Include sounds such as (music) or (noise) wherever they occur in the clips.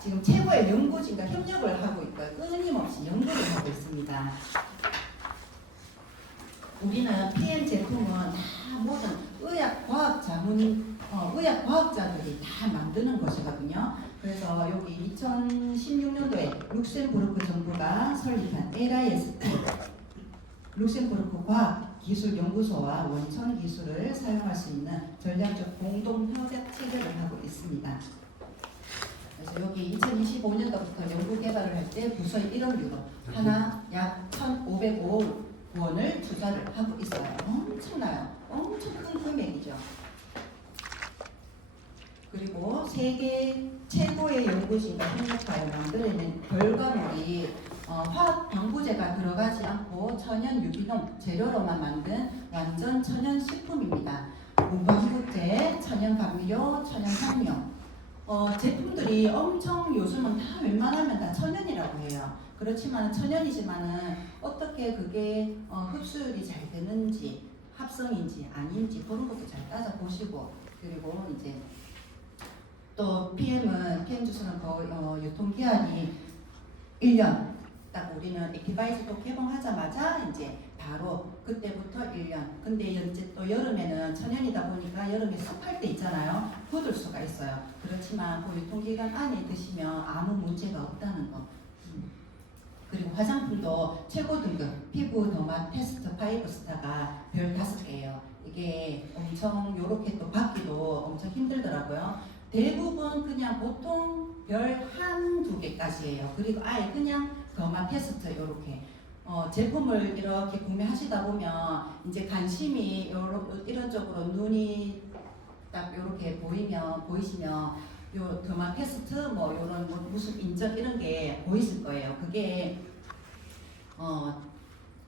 지금 최고의 연구진과 협력을 하고 있고요. 끊임없이 연구를 하고 있습니다. 우리는 PM 제품은 다 모든 의학 과학 자문 어, 의학 과학자들이 다 만드는 것이거든요. 그래서 여기 2016년도에 룩셈부르크 정부가 설립한 LIST (clears throat) 룩셈부르크 과학 기술 연구소와 원천 기술을 사용할 수 있는 전략적 공동 협약 체결을 하고 있습니다. 여기 2025년도부터 연구 개발을 할 때 부서의 1억 유로 하나 약 1,505 원을 투자를 하고 있어요. 엄청나요. 엄청 큰 금액이죠. 그리고 세계 최고의 연구진과 협력하여 만들어낸 결과물이 어, 화학 방부제가 들어가지 않고 천연 유기농 재료로만 만든 완전 천연 식품입니다. 무방부제, 천연 감미료, 천연 향료. 어, 제품들이 엄청 요즘은 다 웬만하면 다 천연이라고 해요. 그렇지만 천연이지만은 어떻게 그게 어, 흡수율이 잘 되는지 합성인지 아닌지 그런 것도 잘 따져 보시고 그리고 이제 또 PM은 PM 주스는 거의 어, 유통 기한이 1년 딱 우리는 액티바이스도 개봉하자마자 이제 바로 그때부터 1년. 근데 이제 또 여름에는 천연이다 보니까 여름에 습할 때 있잖아요. 굳을 수가 있어요. 그렇지만 그 유통기간 안에 드시면 아무 문제가 없다는 거. 음. 그리고 화장품도 최고 등급 피부 더마 테스트 5스타가 별 5개예요. 이게 엄청 요렇게 또 받기도 엄청 힘들더라고요. 대부분 그냥 보통 별 한 두 개까지예요. 그리고 아예 그냥 더마 테스트 이렇게 어, 제품을 이렇게 구매하시다 보면 이제 관심이 요러, 이런 쪽으로 눈이 딱 이렇게 보이면 보이시면 요 더마 테스트 뭐 요런 뭐 무슨 인적 이런 게 보이실 거예요. 그게 어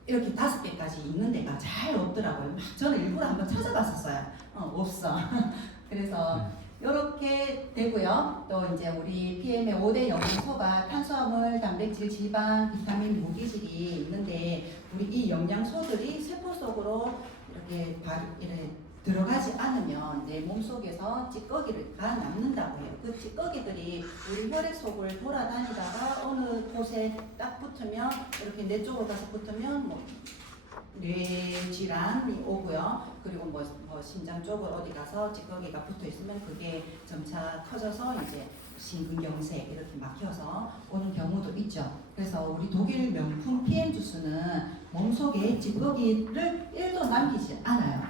이렇게 다섯 개까지 있는 데가 잘 없더라고요. 막 저는 일부러 한번 찾아봤었어요. 어, 없어. (laughs) 그래서 이렇게 되고요. 또 이제 우리 PM의 5대 영양소가 탄수화물, 단백질, 지방, 비타민, 무기질이 있는데 우리 이 영양소들이 세포 속으로 이렇게 바, 이렇게 들어가지 않으면 내 몸 속에서 찌꺼기가 남는다고 해요. 그 찌꺼기들이 우리 혈액 속을 돌아다니다가 어느 곳에 딱 붙으면 이렇게 내 쪽으로 가서 붙으면 뭐 뇌 질환이 오고요. 그리고 뭐, 뭐 심장 쪽으로 어디 가서 찌꺼기가 붙어 있으면 그게 점차 커져서 이제 심근경색 이렇게 막혀서 오는 경우도 있죠. 그래서 우리 독일 명품 PM 주스는 몸속에 찌꺼기를 1도 남기지 않아요.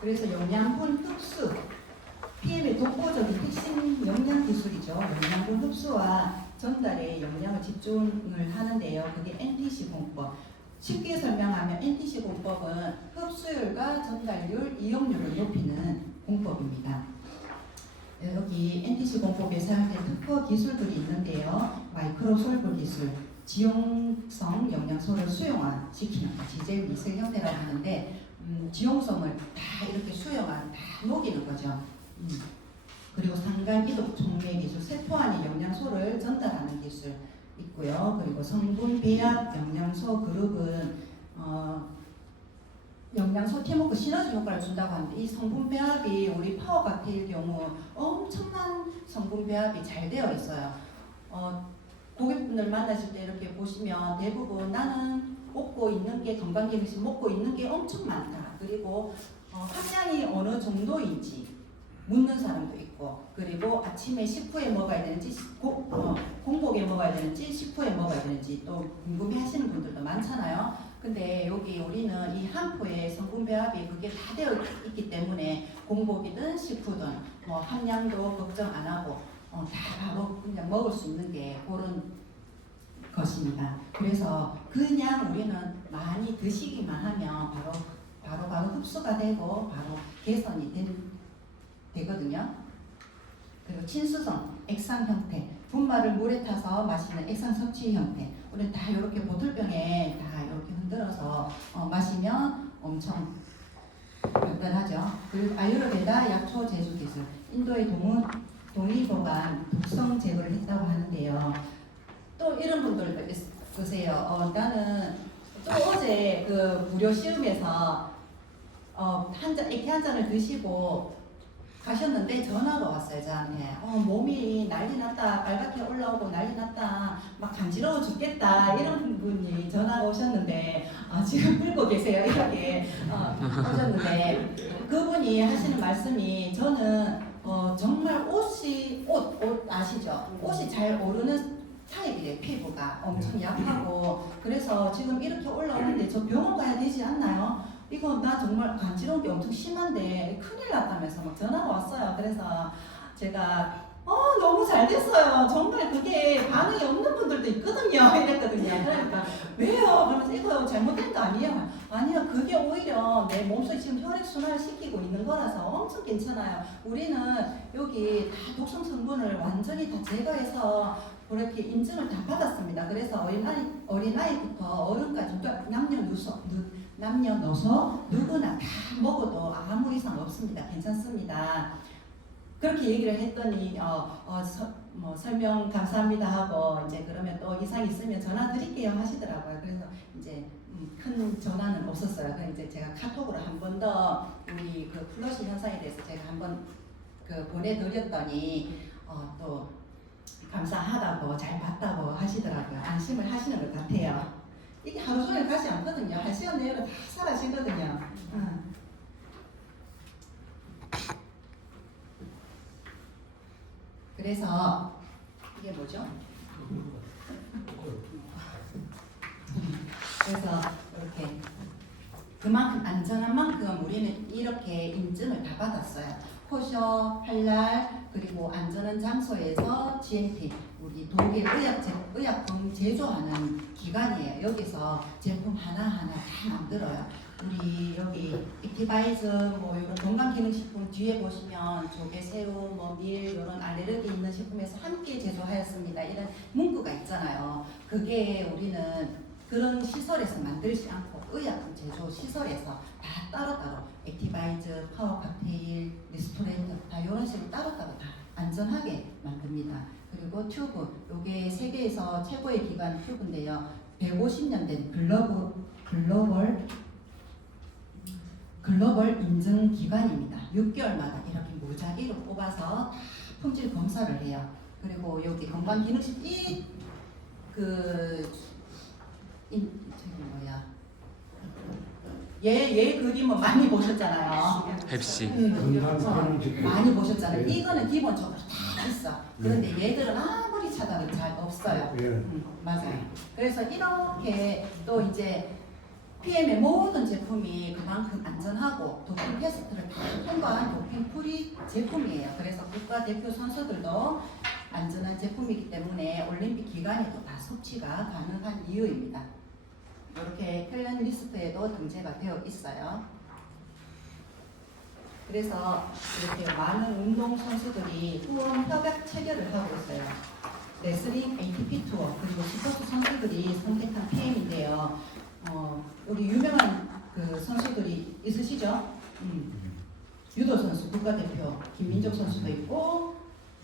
그래서 영양분 흡수, PM의 독보적인 핵심 영양 기술이죠. 영양분 흡수와 전달에 영양을 집중을 하는데요. 그게 NTC 공법. 쉽게 설명하면 NTC 공법은 흡수율과 전달률, 이용률을 높이는 공법입니다. 여기 NTC 공법에 사용된 특허 기술들이 있는데요. 마이크로 솔브 기술, 지용성 영양소를 수용화시키는 거, 지젤 미세 형태라고 하는데 음, 지용성을 다 이렇게 수용한, 다 녹이는 거죠. 음. 그리고 상간 이독 촉매 기술, 세포 안에 영양소를 전달하는 기술 있고요. 그리고 성분 배합 영양소 그룹은 어, 영양소 팀워크 시너지 효과를 준다고 하는데 이 성분 배합이 우리 파워 같은 경우 엄청난 성분 배합이 잘 되어 있어요. 어, 고객분들 만나실 때 이렇게 보시면 대부분 나는 먹고 있는 게 건강기능식 먹고 있는 게 엄청 많다. 그리고 어, 함량이 어느 정도인지 묻는 사람도 있고 그리고 아침에 식후에 먹어야 되는지 고, 어, 공복에 먹어야 되는지 식후에 먹어야 되는지 또 궁금해 하시는 분들도 많잖아요. 근데 여기 우리는 이 한 포의 성분 배합이 그게 다 되어 있기 때문에 공복이든 식후든 뭐 함량도 걱정 안 하고 어, 다 바로 그냥 먹을 수 있는 게 그런 것입니다. 그래서 그냥 우리는 많이 드시기만 하면 바로 바로 바로 흡수가 되고 바로 개선이 된, 되거든요. 그리고 친수성, 액상 형태, 분말을 물에 타서 마시는 액상 섭취 형태. 우리 다 이렇게 보틀병에 다 이렇게 흔들어서 어, 마시면 엄청 간단하죠. 그리고 아유르베다 약초 제조 기술. 인도의 동은 동의보관 독성 제거를 했다고 하는데요. 또 이런 분들도 있으세요. 어, 나는 또 어제 그 무료 시음에서 어, 한 잔, 액体 한 잔을 드시고 가셨는데 전화가 왔어요 저한테 어, 몸이 난리 났다. 빨갛게 올라오고 난리 났다. 막 간지러워 죽겠다. 이런 분이 전화가 오셨는데 아, 지금 들고 계세요. 이렇게 어, 오셨는데 그분이 하시는 말씀이 저는 어, 정말 옷이 옷, 옷 아시죠? 옷이 잘 오르는 타입이래요 피부가. 엄청 약하고. 그래서 지금 이렇게 올라오는데 저 병원 가야 되지 않나요? 이거 나 정말 간지러운 게 엄청 심한데 큰일 났다면서 막 전화가 왔어요. 그래서 제가 어 너무 잘 됐어요. 정말 그게 반응이 없는 분들도 있거든요. (laughs) 이랬거든요. 그러니까 왜요? 그러면서 이거 잘못된 거 아니에요? 아니요. 그게 오히려 내 몸속에 지금 혈액 순환을 시키고 있는 거라서 엄청 괜찮아요. 우리는 여기 다 독성 성분을 완전히 다 제거해서 그렇게 인증을 다 받았습니다. 그래서 어린아이, 어린아이부터 어른까지 또 남녀노소, 누- 남녀노소 누구나 다 먹어도 아무 이상 없습니다. 괜찮습니다. 그렇게 얘기를 했더니 어, 어, 서- 뭐 설명 감사합니다 하고 이제 그러면 또 이상 있으면 전화 드릴게요 하시더라고요. 그래서 이제 음, 큰 전화는 없었어요. 그래서 이제 제가 카톡으로 한 번 더 우리 그 플러시 현상에 대해서 제가 한번 그 보내드렸더니 어, 또 감사하다고 잘 봤다고 하시더라고요. 안심을 하시는 것 같아요. 이게 하루 종일 가지 않거든요. 한 시간 내로 다 사라지거든요. 응. 그래서 이게 뭐죠? 그래서 이렇게 그만큼 안전한 만큼 우리는 이렇게 인증을 다 받았어요. 코셔, 할랄, 그리고 안전한 장소에서 GMP, 독일 의약 제, 의약품 제조하는 기관이에요. 여기서 제품 하나하나 다 만들어요. 우리 여기 액티바이즈 뭐 이런 건강기능식품 뒤에 보시면 조개, 새우, 뭐 밀 이런 알레르기 있는 식품에서 함께 제조하였습니다. 이런 문구가 있잖아요. 그게 우리는 그런 시설에서 만들지 않고 의약품 제조 시설에서 다 따로따로 액티바이즈, 파워 칵테일, 리스토레이터 다 이런 식으로 따로따로 다 안전하게 만듭니다. 그리고 튜브, 이게 세계에서 최고의 기관 튜브인데요. 150년 된 글로벌, 글로벌 글로벌 인증 기관입니다. 6개월마다 이렇게 무작위로 뽑아서 다 품질 검사를 해요. 그리고 여기 건강기능식 이그 저기 뭐야 얘, 얘 그림은 많이 보셨잖아요. 펩시 음, 건강기능식. 많이 보셨잖아요. 네. 이거는 기본적으로 다 있어. 그런데 얘들은 아무리 찾아도 잘 없어요. 예. 음, 맞아요. 그래서 이렇게 또 이제 PM의 모든 제품이 그만큼 안전하고 도핑 테스트를 다 통과한 도핑 프리 제품이에요. 그래서 국가대표 선수들도 안전한 제품이기 때문에 올림픽 기간에도 다 섭취가 가능한 이유입니다. 이렇게 클랜 리스트에도 등재가 되어 있어요. 그래서 이렇게 많은 운동 선수들이 후원 협약 체결을 하고 있어요. 레슬링 ATP 투어 그리고 스포츠 선수들이 선택한 PM인데요. 어, 여기 유명한 그 선수들이 있으시죠? 음. 유도 선수 국가대표 김민정 선수도 있고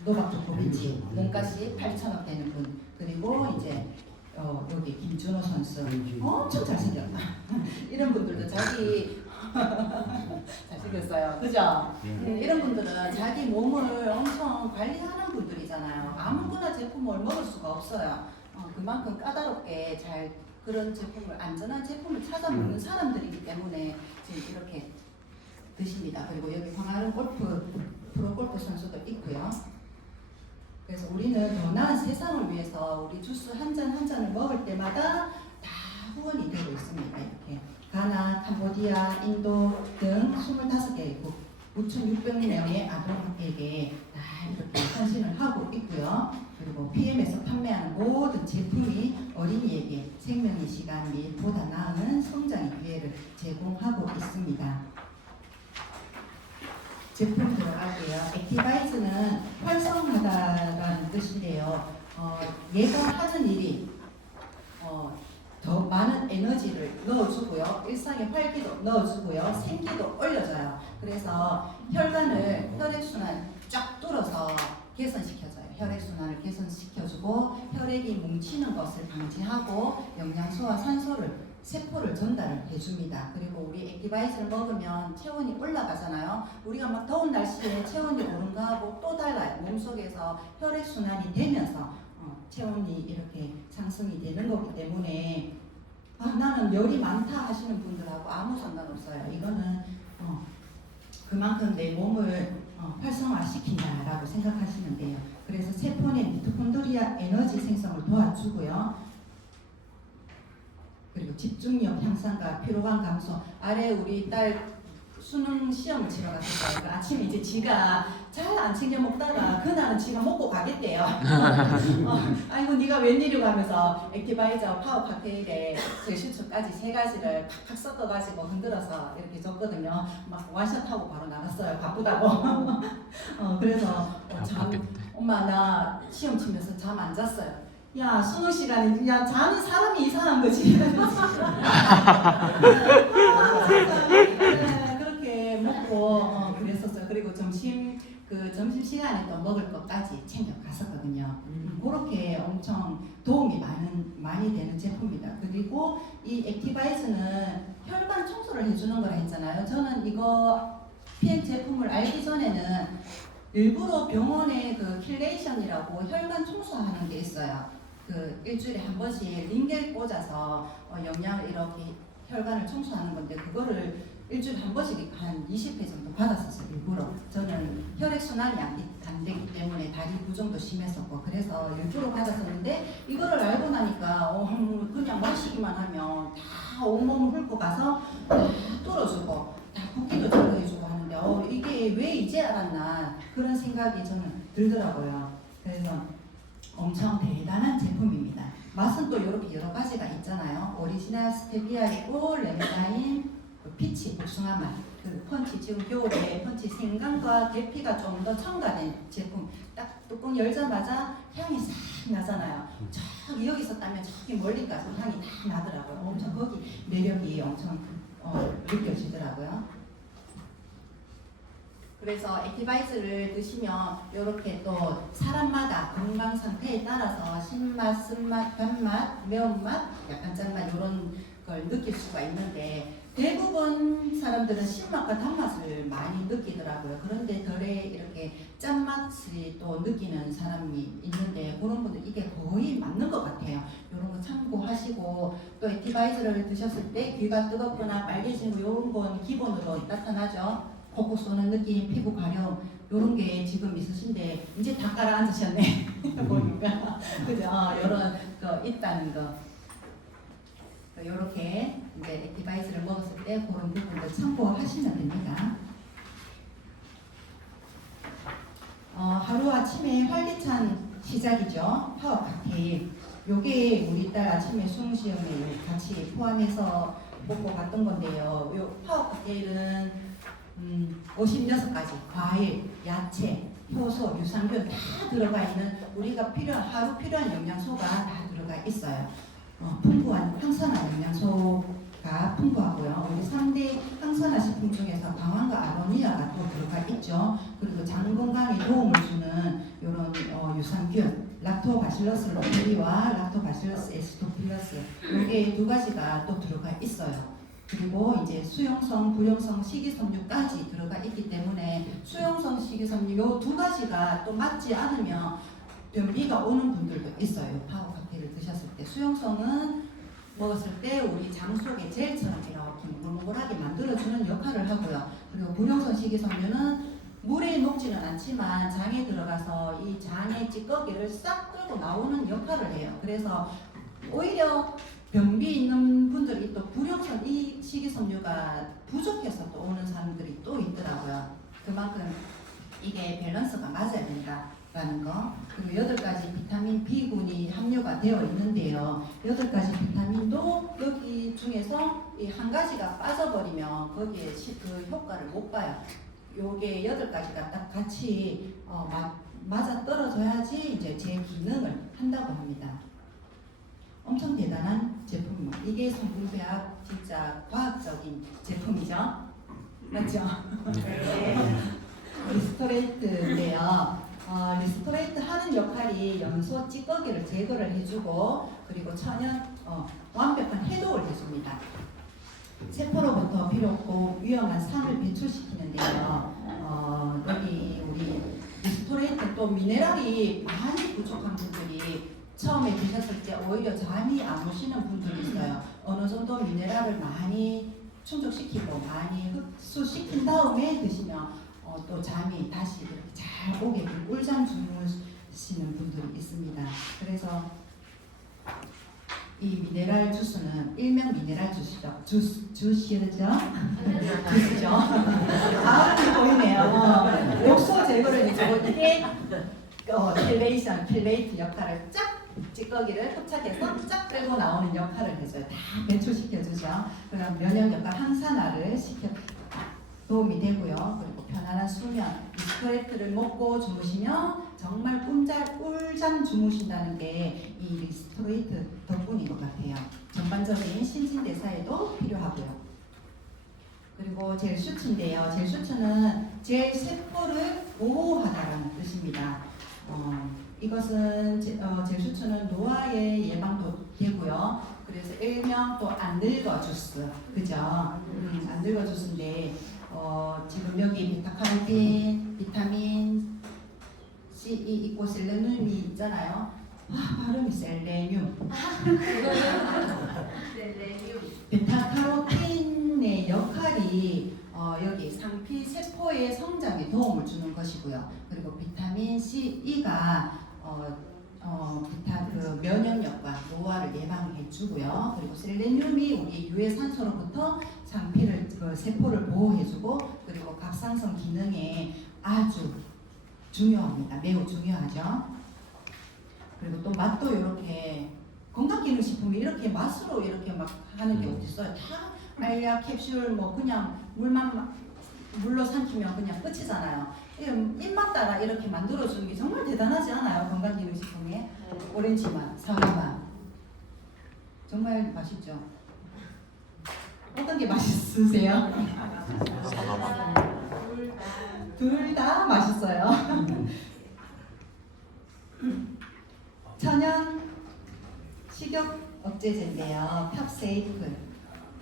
노박 조코비치 몸값이 8천억 되는 분 그리고 이제 어, 여기 김준호 선수 엄청 잘생겼다. (laughs) 이런 분들도 자기 (laughs) 잘생겼어요. 그죠? 음, 이런 분들은 자기 몸을 엄청 관리하는 분들이잖아요. 아무거나 제품을 먹을 수가 없어요. 어, 그만큼 까다롭게 잘 그런 제품을 안전한 제품을 찾아 먹는 사람들이기 때문에 지금 이렇게 드십니다. 그리고 여기 황아름 골프 프로 골프 선수도 있고요. 그래서 우리는 더 나은 세상을 위해서 우리 주스 한 잔 한 잔을 먹을 때마다 다 후원이 되고 있습니다. 이렇게 가나, 캄보디아, 인도 등 25개국 5,600명의 아동에게 다 이렇게 헌신을 하고 있고요. 그리고 PM에서 판매하는 모든 제품이 어린이에게 생명의 시간 및 보다 나은 성장의 기회를 제공하고 있습니다. 제품 들어갈게요. 액티바이즈는 활성하다라는 뜻인데요. 어, 얘가 하는 일이 어, 더 많은 에너지를 넣어주고요. 일상의 활기도 넣어주고요. 생기도 올려줘요. 그래서 혈관을 혈액순환 쫙 뚫어서 개선시켜줘요. 혈액순환을 개선시켜주고 혈액이 뭉치는 것을 방지하고 영양소와 산소를 세포를 전달을 해줍니다. 그리고 우리 액티바이스를 먹으면 체온이 올라가잖아요. 우리가 막 더운 날씨에 체온이 오른가 하고 또 달라요. 몸속에서 혈액 순환이 되면서 어, 체온이 이렇게 상승이 되는 거기 때문에 아, 나는 열이 많다 하시는 분들하고 아무 상관없어요. 이거는 어, 그만큼 내 몸을 어, 활성화시킨다라고 생각하시면 돼요. 그래서 세포 내 미토콘드리아 에너지 생성을 도와주고요. 그리고 집중력 향상과 피로감 감소. 아래 우리 딸 수능 시험을 치러 갔을 때 아침에 이제 지가 잘 안 챙겨 먹다가 그날은 지가 먹고 가겠대요. (laughs) 어, 아이고 네가 웬일이고 하면서 액티바이저 파워 칵테일에 제슈츠까지 세 가지를 팍팍 섞어가지고 흔들어서 이렇게 줬거든요. 막 원샷하고 바로 나갔어요. 바쁘다고. (laughs) 어, 그래서 어, 잠, 엄마 나 시험 치면서 잠 안 잤어요. 야 수능 시간에 야 자는 사람이 이상한 거지. (laughs) 네, 그렇게 먹고 어, 그랬었어요. 그리고 점심 그 점심 시간에 또 먹을 것까지 챙겨 갔었거든요. 음, 그렇게 엄청 도움이 많은 많이 되는 제품입니다. 그리고 이 액티바이스는 혈관 청소를 해주는 거라 했잖아요. 저는 이거 PM 제품을 알기 전에는 일부러 병원에 그 킬레이션이라고 혈관 청소하는 게 있어요. 그 일주일에 한 번씩 링겔 꽂아서 어, 영양을 이렇게 혈관을 청소하는 건데 그거를 일주일에 한 번씩 한 20회 정도 받았었어요 일부러 저는 혈액 순환이 안, 되기 때문에 다리 부종도 심했었고 그래서 일부러 받았었는데 이거를 알고 나니까 어, 음, 그냥 마시기만 하면 다 온몸을 훑고 가서 다 뚫어주고 다 붓기도 제거해주고 하는데 어, 이게 왜 이제 알았나 그런 생각이 저는 들더라고요 그래서 엄청 대단한 제품입니다. 맛은 또 이렇게 여러 가지가 있잖아요. 오리지널 스테비아 있고 그 피치 복숭아 맛, 그 펀치 지금 겨울에 펀치 생강과 계피가 좀 더 첨가된 제품. 딱 뚜껑 열자마자 향이 싹 나잖아요. 저기 여기서 따면 저기 멀리까지 향이 다 나더라고요. 엄청 거기 매력이 엄청 어, 느껴지더라고요. 그래서 액티바이스를 드시면 이렇게 또 사람마다 건강 상태에 따라서 신맛, 쓴맛, 단맛, 매운맛, 약간 짠맛 이런 걸 느낄 수가 있는데 대부분 사람들은 신맛과 단맛을 많이 느끼더라고요. 그런데 덜에 이렇게 짠맛이 또 느끼는 사람이 있는데 그런 분들 이게 거의 맞는 것 같아요. 이런 거 참고하시고 또 액티바이스를 드셨을 때 귀가 뜨겁거나 빨개지고 이런 건 기본으로 나타나죠. 코코 쏘는 느낌, 피부 가려움 이런 게 지금 있으신데 이제 다 깔아 앉으셨네 (laughs) 보니까 그죠? 이런 거 있다는 거 이렇게 이제 액티바이스를 먹었을 때 그런 부분도 참고하시면 됩니다. 어, 하루 아침에 활기찬 시작이죠. 파워 칵테일. 요게 우리 딸 아침에 수능 시험에 같이 포함해서 먹고 갔던 건데요. 요 파워 칵테일은 음, 56가지 과일, 야채, 효소, 유산균 다 들어가 있는 우리가 필요한 하루 필요한 영양소가 다 들어가 있어요. 어, 풍부한 항산화 영양소가 풍부하고요. 우리 3대 항산화 식품 중에서 강황과 아로니아가 또 들어가 있죠. 그리고 장 건강에 도움을 주는 이런 어, 유산균, 락토바실러스 로피리와 락토바실러스 에스토필러스 이게 두 가지가 또 들어가 있어요. 그리고 이제 수용성, 부용성 식이섬유까지 들어가 있기 때문에 수용성 식이섬유 요두 가지가 또 맞지 않으면 변비가 오는 분들도 있어요. 파워 칵 테일을 드셨을 때 수용성은 먹었을 때 우리 장 속에 젤처럼 이렇게 몽글몽글하게 만들어주는 역할을 하고요. 그리고 부용성 식이섬유는 물에 녹지는 않지만 장에 들어가서 이 장의 찌꺼기를 싹 끌고 나오는 역할을 해요. 그래서 오히려 변비 있는 분들이 또 불용성 이 식이섬유가 부족해서 또 오는 사람들이 또 있더라고요. 그만큼 이게 밸런스가 맞아야 된다 라는 거. 그리고 여덟 가지 비타민 B군이 함유가 되어 있는데요. 여덟 가지 비타민도 여기 중에서 이 한 가지가 빠져버리면 거기에 시- 그 효과를 못 봐요. 요게 여덟 가지가 딱 같이 어, 마- 맞아 떨어져야지 이제 제 기능을 한다고 합니다. 엄청 대단한 제품입니다. 이게 성분배합 진짜 과학적인 제품이죠. 맞죠? 네. (laughs) 이 스토레이트인데요. 어, 어, 리스토레이트 하는 역할이 염소 찌꺼기를 제거를 해주고 그리고 천연 어, 완벽한 해독을 해줍니다. 세포로부터 필요 없고 위험한 산을 배출시키는데요. 어, 여기 우리 리스토레이트 또 미네랄이 많이 부족한 분들이 처음에 드셨을 때 오히려 잠이 안 오시는 분들이 있어요. 어느 정도 미네랄을 많이 충족시키고 많이 흡수시킨 다음에 드시면 어, 또 잠이 다시 이렇게 잘 오게 되고 꿀잠 주무시는 분들이 있습니다. 그래서 이 미네랄 주스는 일명 미네랄 주스죠. 주스 주시죠. 주스죠. (laughs) 아, 보이네요. 욕소 제거를 해주고 이게 어, 킬레이션, 킬레이트 역할을 쫙 찌꺼기를 흡착해서 쫙 빼고 나오는 역할을 해줘요. 다 배출시켜주죠. 그럼 면역 역할 항산화를 시켜 도움이 되고요. 그리고 편안한 수면, 리스토레트를 먹고 주무시면 정말 꿀잠, 꿀잠 주무신다는 게 이 리스토레이트 덕분인 것 같아요. 전반적인 신진대사에도 필요하고요. 그리고 젤 슈츠인데요. 젤 슈츠는 젤 세포를 보호하다라는 뜻입니다. 어, 이것은 제, 어, 젤 슈츠는 노화의 예방도 되고요. 그래서 일명 또 안 늙어 주스, 그죠? 음, 안 늙어 주스인데 어, 지금 여기 베타카로틴, 비타민 C E 있고 셀레늄이 있잖아요. 아, 발음이 (laughs) 셀레늄. 베타카로틴의 역할이 어, 여기 상피 세포의 성장에 도움을 주는 것이고요. 그리고 비타민 C, E가 어, 어, 비타 그 면역력과 노화를 예방해 주고요. 그리고 셀레늄이 우리 유해산소로부터 상피를 그 세포를 보호해 주고 그리고 갑상선 기능에 아주 중요합니다. 매우 중요하죠. 그리고 또 맛도 이렇게 건강기능식품이 이렇게 맛으로 이렇게 막 하는 게 어딨어요? 다 알약 캡슐 뭐 그냥 물만 마- 물로 삼키면 그냥 끝이잖아요. 이 입맛 따라 이렇게 만들어주는 게 정말 대단하지 않아요? 건강기능식품이 오렌지맛, 사과맛 정말 맛있죠. 어떤 게 맛있으세요? 둘 다 맛있어요. 천연 식욕 억제제인데요. 탑세이프.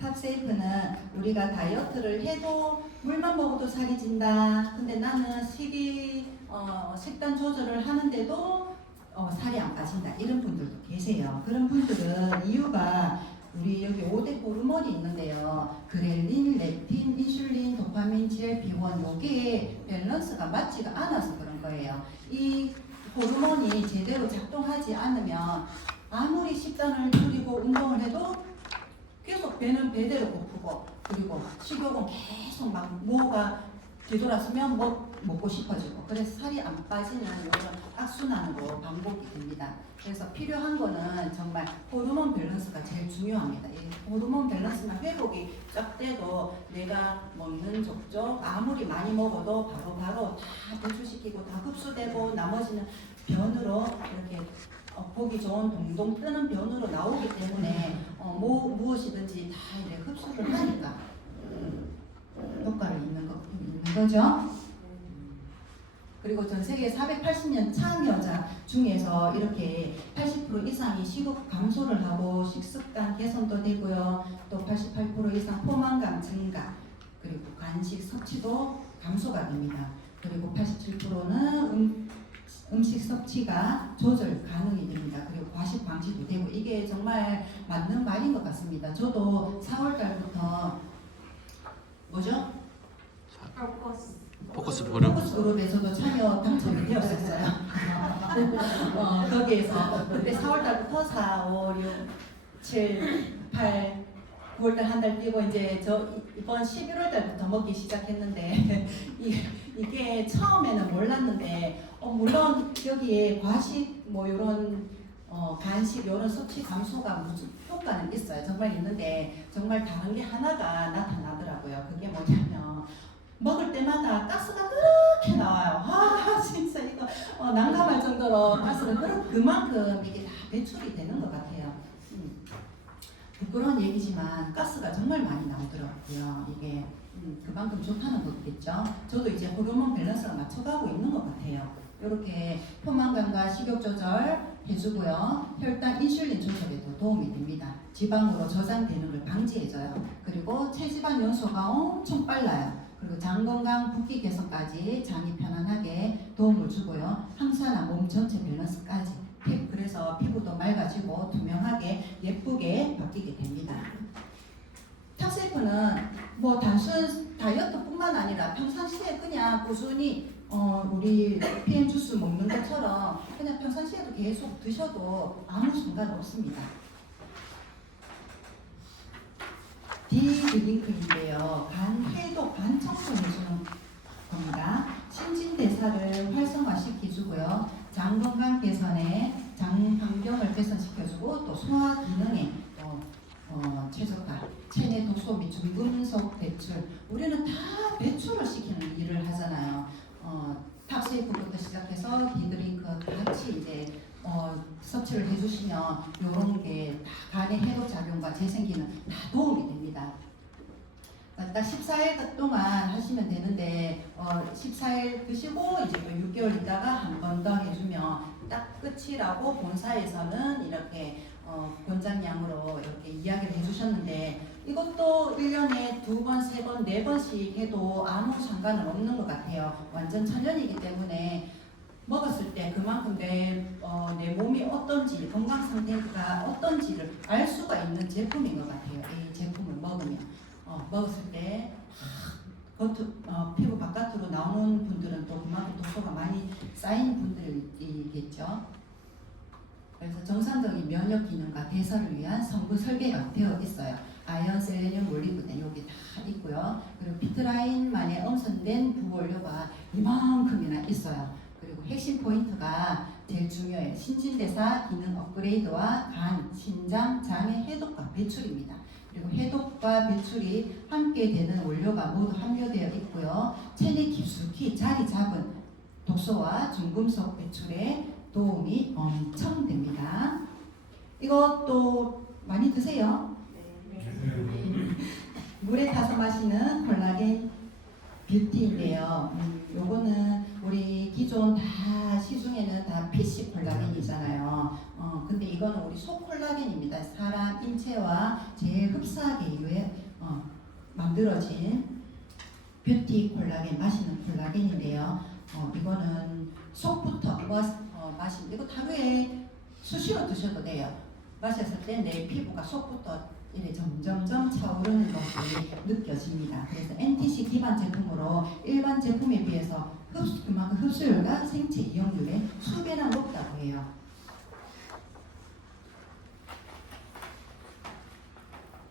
탑세이프는 우리가 다이어트를 해도 물만 먹어도 살이 찐다. 근데 나는 식이 어, 식단 조절을 하는데도 어, 살이 안 빠진다. 이런 분들도 계세요. 그런 분들은 이유가 우리 여기 5대 호르몬이 있는데요. 그렐린, 렙틴, 인슐린, 도파민, GLP-1 요게 밸런스가 맞지가 않아서 그런 거예요. 이 호르몬이 제대로 작동하지 않으면 아무리 식단을 줄이고 운동을 해도 계속 배는 배대로 고프고 그리고 식욕은 계속 막 뭐가 뒤돌아서면 뭐 먹고 싶어지고 그래서 살이 안 빠지는 이런 악순환으로 반복이 됩니다. 그래서 필요한 거는 정말 호르몬 밸런스가 제일 중요합니다. 이 호르몬 밸런스만 회복이 쫙 돼도 내가 먹는 족족 아무리 많이 먹어도 바로 바로 다 배출시키고 다 흡수되고 나머지는 변으로 이렇게 어, 보기 좋은 동동 뜨는 변으로 나오기 때문에 어, 뭐, 무엇이든지 다 이제 흡수를 하니까 음, 효과를 있는, 거, 있는 거죠. 그리고 전 세계 480년 참여자 중에서 이렇게 80% 이상이 식욕 감소를 하고 식습관 개선도 되고요. 또 88% 이상 포만감 증가, 그리고 간식 섭취도 감소가 됩니다. 그리고 87%는 음, 음식 섭취가 조절 가능이 됩니다. 그리고 과식 방지도 되고 이게 정말 맞는 말인 것 같습니다. 저도 4월 달부터 뭐죠? 포 커스 그룹 포커스 그룹에서도 참여 당첨이 되었었어요. (laughs) 어, 거기에서 그때 4월 달부터 4, 5, 6, 7, 8, 9월 달 한 달 뛰고 이제 저 이번 11월 달부터 먹기 시작했는데 (laughs) 이- 이게 처음에는 몰랐는데 어, 물론 여기에 과식 뭐 이런 어, 간식 이런 섭취 감소가 무슨 효과는 있어요. 정말 있는데 정말 다른 게 하나가 나타나더라고요. 그게 뭐냐면 먹을 때마다 가스가 그렇게 나와요. 아 (laughs) 진짜 이거 어, 난감할 정도로 가스가 그렇- 그만큼 이게 다 배출이 되는 것 같아요. 음. 부끄러운 얘기지만 가스가 정말 많이 나오더라고요. 이게 음, 그만큼 좋다는 거겠죠. 저도 이제 호르몬 밸런스가 맞춰가고 있는 것 같아요. 이렇게 포만감과 식욕 조절 해주고요. 혈당 인슐린 조절에도 도움이 됩니다. 지방으로 저장되는 걸 방지해줘요. 그리고 체지방 연소가 엄청 빨라요. 그리고 장 건강, 붓기 개선까지 장이 편안하게 도움을 주고요. 항산화 몸 전체 밸런스까지. 피- 그래서 피부도 맑아지고 투명하게 예쁘게 바뀌게 됩니다. 탑세프는 뭐 단순 다이어트뿐만 아니라 평상시에 그냥 꾸준히 어, 우리 PM 주스 먹는 것처럼 그냥 평상시에도 계속 드셔도 아무 상관 없습니다. 디드링크인데요. 간 해독, 간 청소해주는 겁니다. 신진대사를 활성화시켜주고요. 장 건강 개선에 장 환경을 개선시켜주고 또 소화 기능에 또 어, 최적화, 체내 독소 및 중금속 배출. 우리는 다 배출을 시키는 일을 하잖아요. 어, 탑세이프부터 시작해서 디드링크 같이 이제 어, 섭취를 해주시면 이런 게 다 간의 해독 작용과 재생 기능 다 도움이 됩니 다. 딱 14일 동안 하시면 되는데 어, 14일 드시고 이제 또 6개월 있다가 한 번 더 해주면 딱 끝이라고 본사에서는 이렇게 어, 권장량으로 이렇게 이야기를 해주셨는데 이것도 1년에 두 번, 세 번, 네 번씩 해도 아무 상관은 없는 것 같아요. 완전 천연이기 때문에 먹었을 때 그만큼 내, 어, 내 몸이 어떤지, 건강 상태가 어떤지를 알 수가 있는 제품인 것 같아요. 이 제품을 먹으면. 어, 먹었을 때 겉, 어, 피부 바깥으로 나오는 분들은 또 그만큼 독소가 많이 쌓인 분들이겠죠. 그래서 정상적인 면역 기능과 대사를 위한 성분 설계가 되어 있어요. 아연, 셀레늄, 몰리브덴 여기 다 있고요. 그리고 비트라인만의 엄선된 부원료가 이만큼이나 있어요. 그리고 핵심 포인트가 제일 중요해요. 신진대사 기능 업그레이드와 간, 신장, 장의 해독과 배출입니다. 그리고 해독과 배출이 함께 되는 원료가 모두 함유되어 있고요. 체내 깊숙이 자리 잡은 독소와 중금속 배출에 도움이 엄청 됩니다. 이것도 많이 드세요. 물에 타서 마시는 콜라겐 뷰티인데요. 음, 요거는 우리 기존 다 시중에는 다 PC 콜라겐이잖아요. 어, 근데 이거는 우리 소 콜라겐입니다. 사람 인체와 재흡사하게 유해 어, 만들어진 뷰티 콜라겐 마시는 콜라겐인데요. 어, 이거는 속부터 뭐, 어, 마시 이거 하루에 수시로 드셔도 돼요. 마셨을 때 내 피부가 속부터 이래 점점점 차오르는 것이 느껴집니다. 그래서 NTC 기반 제품으로 일반 제품에 비해서 흡수, 그만큼 흡수율과 생체 이용률이 수배나 높다고 해요.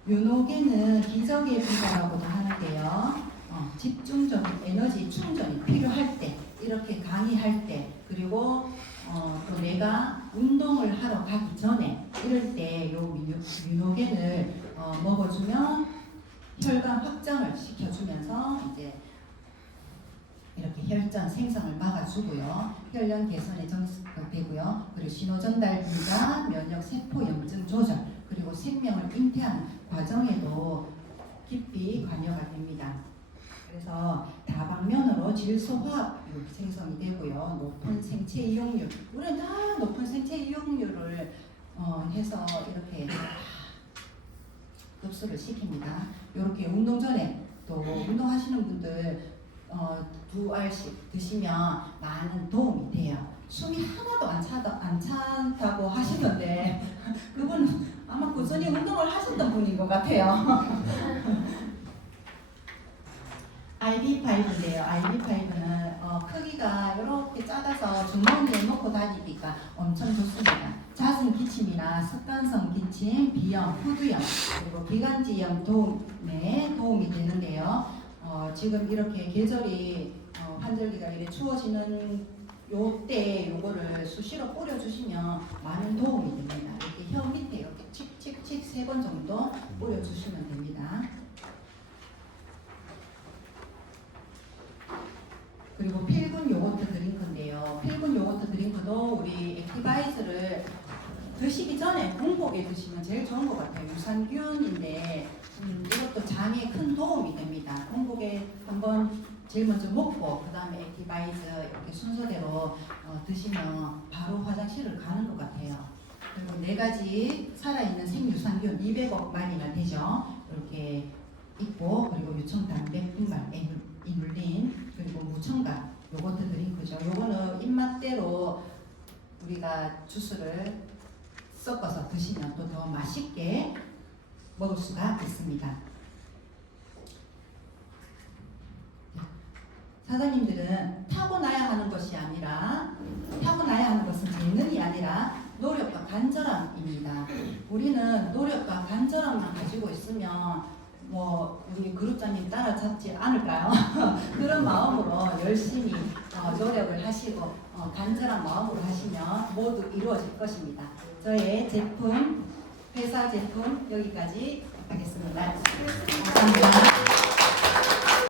윤호계는 기적의 비자라고도 하는데요. 어, 집중적인 에너지 충전이 필요할 때, 이렇게 강의할 때, 그리고 어, 또 내가 운동을 하러 가기 전에 이럴 때요 윤호겐을 어, 먹어주면 혈관 확장을 시켜주면서 이제 이렇게 혈전 생성을 막아주고요. 혈련 개선에 정되고요. 그리고 신호 전달 불가, 면역 세포 염증 조절, 그리고 생명을 잉태하는 과정에도 깊이 관여가 됩니다. 그래서 다방면으로 질소화합 생성이 되고요. 높은 생체 이용률, 우리는 다 높은 생체 이용률을 어, 해서 이렇게 다 흡수를 시킵니다. 이렇게 운동 전에 또 운동하시는 분들 어, 두 알씩 드시면 많은 도움이 돼요. 숨이 하나도 안, 차다, 안 찬다고 하시던데 (laughs) 그분은 아마 꾸준히 운동을 하셨던 분인 것 같아요. (laughs) IV5인데요. IV5는 어, 크기가 이렇게 작아서 주머니에 넣고 다니기가 엄청 좋습니다. 잦은 기침이나 습관성 기침, 비염, 후두염, 그리고 기관지염 도움에 도움이 되는데요. 어, 지금 이렇게 계절이 어, 환절기가 이래 추워지는 요때 요거를 수시로 뿌려주시면 많은 도움이 됩니다. 이렇게 혀 밑에 이렇게 칙칙칙 세 번 정도 뿌려주시면 됩니다. 그리고 필분 요거트 드링크인데요. 필분 요거트 드링크도 우리 액티바이즈를 드시기 전에 공복에 드시면 제일 좋은 것 같아요. 유산균인데 음, 이것도 장에 큰 도움이 됩니다. 공복에 한번 제일 먼저 먹고 그 다음에 액티바이즈 이렇게 순서대로 어, 드시면 바로 화장실을 가는 것 같아요. 그리고 네 가지 살아있는 생유산균 200억 마리가 되죠. 이렇게 있고 그리고 유청 단백 분말 이눌린 그리고 무첨가 요거트 드링크죠. 요거는 입맛대로 우리가 주스를 섞어서 드시면 또 더 맛있게 먹을 수가 있습니다. 사장님들은 타고나야 하는 것이 아니라 타고나야 하는 것은 재능이 아니라 노력과 간절함입니다. 우리는 노력과 간절함만 가지고 있으면 뭐 우리 그룹장님 따라잡지 않을까요? (laughs) 그런 마음으로 열심히 어, 노력을 하시고 어, 간절한 마음으로 하시면 모두 이루어질 것입니다. 저의 제품 회사 제품 여기까지 하겠습니다. 감사합니다.